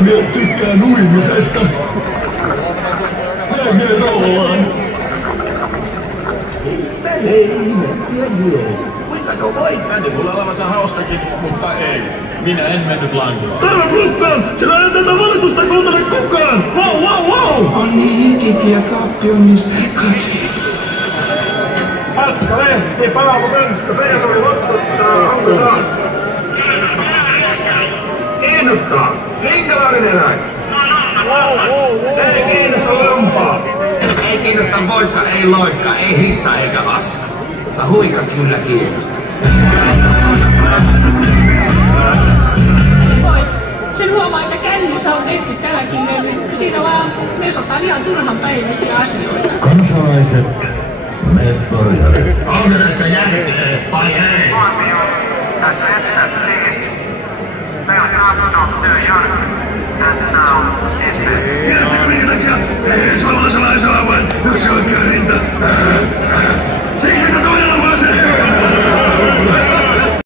Mie tykkään uimisesta. Mie roolaan. Hei, metsiä mieli. Kuinka se on voittanut? Mulla olevassa haustakin, mutta ei. Minä en mennyt lankoon. Karvat lukkaan! Sillä ei tätä valitusta kuuntele kukaan! Wow! On niin ikikiä kaappi on niin sekaisin. Paska lehti, Paavo Pönttö, perät oli lopputtaa, onko saas? Kiinnostaa. Minkälainen eläin? Ei kiinnosta lampaa. Ei kiinnosta voikka, ei loikka, ei hissa eikä assa. Mä huikka kyllä kiinnostaa. Sen huomaa, että kännissä on tehty tälläkin levy. Siinä vaan mesotaan ihan turhan päiväisiä asioita. Kansalaiset, me torjalle. Onko tässä järkeä vai ei?